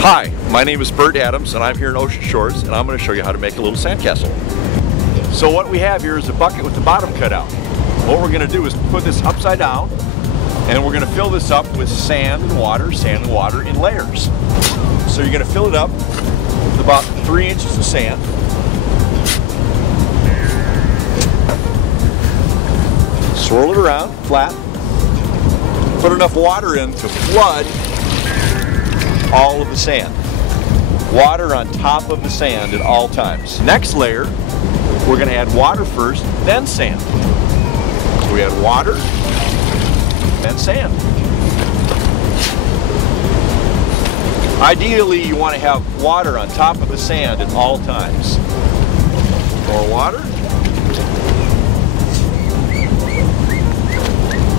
Hi, my name is Bert Adams and I'm here in Ocean Shores and I'm going to show you how to make a little sandcastle. So what we have here is a bucket with the bottom cut out. What we're going to do is put this upside down and we're going to fill this up with sand and water in layers. So you're going to fill it up with about 3 inches of sand. Swirl it around flat. Put enough water in to flood all of the sand. Water on top of the sand at all times. Next layer, we're going to add water first, then sand. So we add water, then sand. Ideally, you want to have water on top of the sand at all times. More water.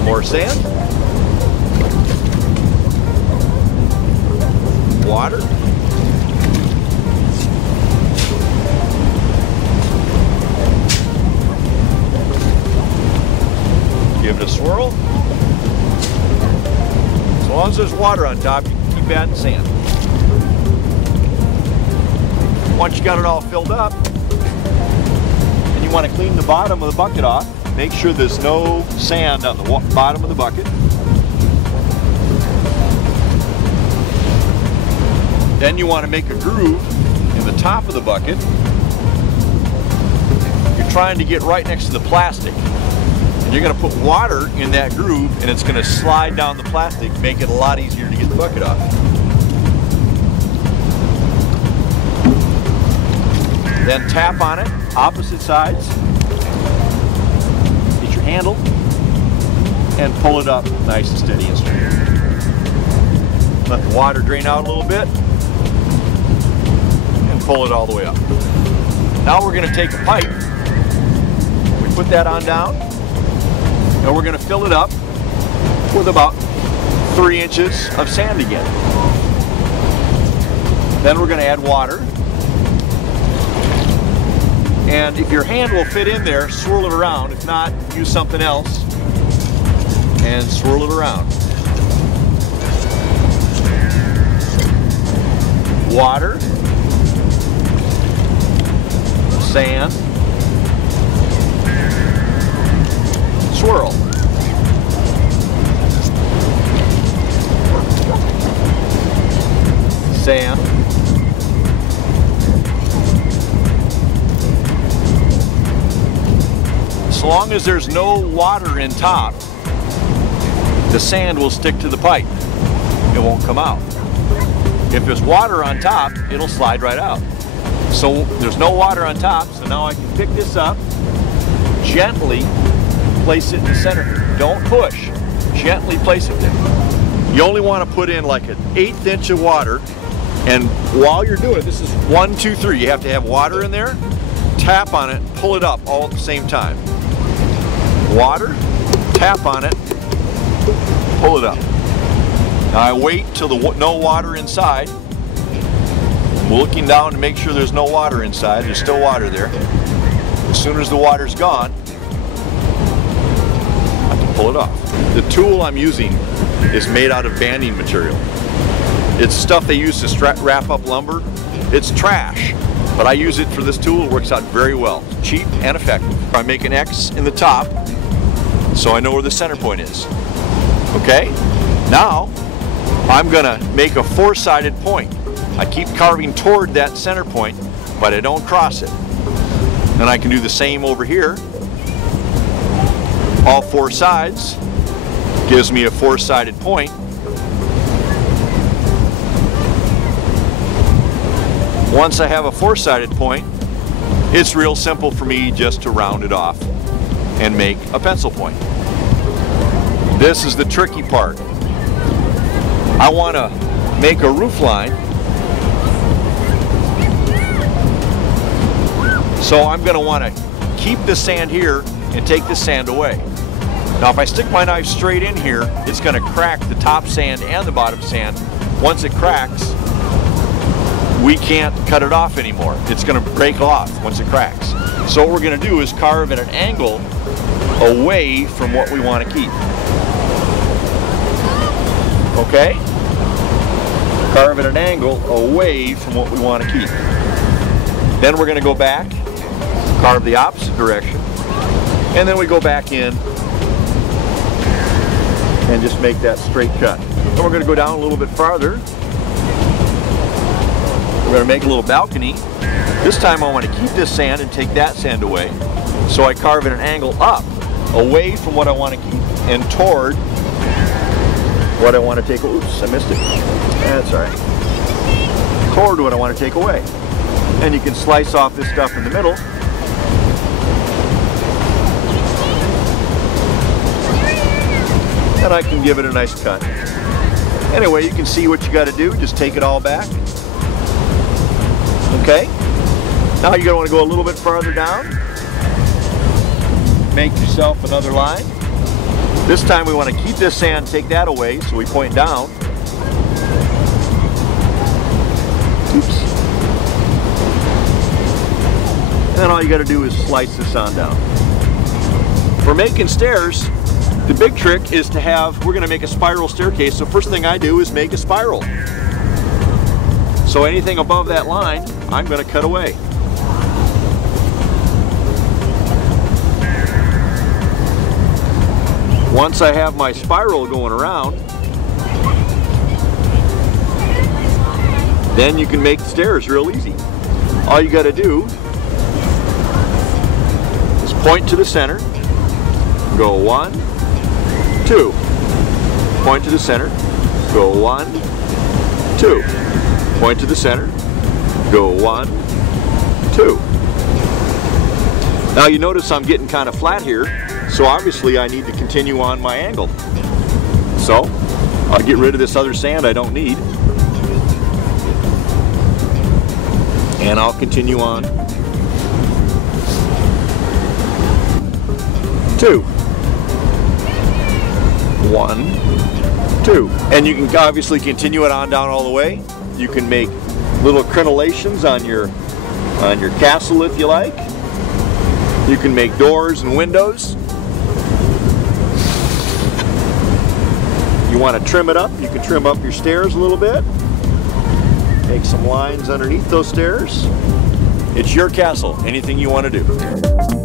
More sand. Water. Give it a swirl. As long as there's water on top, you can keep adding sand. Once you got it all filled up, and you want to clean the bottom of the bucket off, make sure there's no sand on the bottom of the bucket. Then you want to make a groove in the top of the bucket. You're trying to get right next to the plastic. And you're going to put water in that groove and it's going to slide down the plastic, make it a lot easier to get the bucket off. Then tap on it, opposite sides. Get your handle and pull it up nice and steady and straight. Let the water drain out a little bit. Pull it all the way up. Now we're going to take a pipe, we put that on down, and we're going to fill it up with about 3 inches of sand again. Then we're going to add water. And if your hand will fit in there, swirl it around. If not, use something else and swirl it around. Water. Sand, swirl, sand, as long as there's no water in top, the sand will stick to the pipe. It won't come out. If there's water on top, it'll slide right out. So there's no water on top, so now I can pick this up, gently place it in the center. Don't push, gently place it there. You only want to put in like an 1/8 inch of water, and while you're doing it, this is 1, 2, 3. You have to have water in there, tap on it, pull it up all at the same time. Water, tap on it, pull it up. Now I wait till no water inside. I'm looking down to make sure there's no water inside. There's still water there. As soon as the water's gone, I can pull it off. The tool I'm using is made out of banding material. It's stuff they use to wrap up lumber. It's trash, but I use it for this tool. It works out very well. Cheap and effective. I make an X in the top so I know where the center point is. Okay? Now, I'm gonna make a 4-sided point. I keep carving toward that center point, but I don't cross it. Then I can do the same over here. All 4 sides gives me a 4-sided point. Once I have a 4-sided point, it's real simple for me just to round it off and make a pencil point. This is the tricky part. I want to make a roof line. So I'm going to want to keep the sand here and take the sand away. Now if I stick my knife straight in here, it's going to crack the top sand and the bottom sand. Once it cracks, we can't cut it off anymore. It's going to break off once it cracks. So what we're going to do is carve at an angle away from what we want to keep. Okay? Carve at an angle away from what we want to keep. Then we're going to go back, carve the opposite direction, and then we go back in and just make that straight cut. Then we're going to go down a little bit farther. We're going to make a little balcony. This time I want to keep this sand and take that sand away. So I carve at an angle up, away from what I want to keep, and toward what I want to take. Oops, I missed it. That's all right. Toward what I want to take away. And you can slice off this stuff in the middle. And I can give it a nice cut. Anyway, you can see what you got to do. Just take it all back. Okay? Now you're going to want to go a little bit farther down. Make yourself another line. This time we want to keep this sand, take that away, so we point down. Oops. And then all you got to do is slice this on down. For making stairs, the big trick is to have, we're going to make a spiral staircase, so first thing I do is make a spiral. So anything above that line, I'm going to cut away. Once I have my spiral going around, then you can make the stairs real easy. All you got to do is point to the center, go 1, 2. Point to the center, go 1, 2. Point to the center, go 1, 2. Now you notice I'm getting kind of flat here, so obviously I need to continue on my angle. So I'll get rid of this other sand I don't need, and I'll continue on. 2. 1, 2. And you can obviously continue it on down all the way. You can make little crenellations on your castle if you like. You can make doors and windows. You want to trim it up, you can trim up your stairs a little bit. Make some lines underneath those stairs. It's your castle, anything you want to do.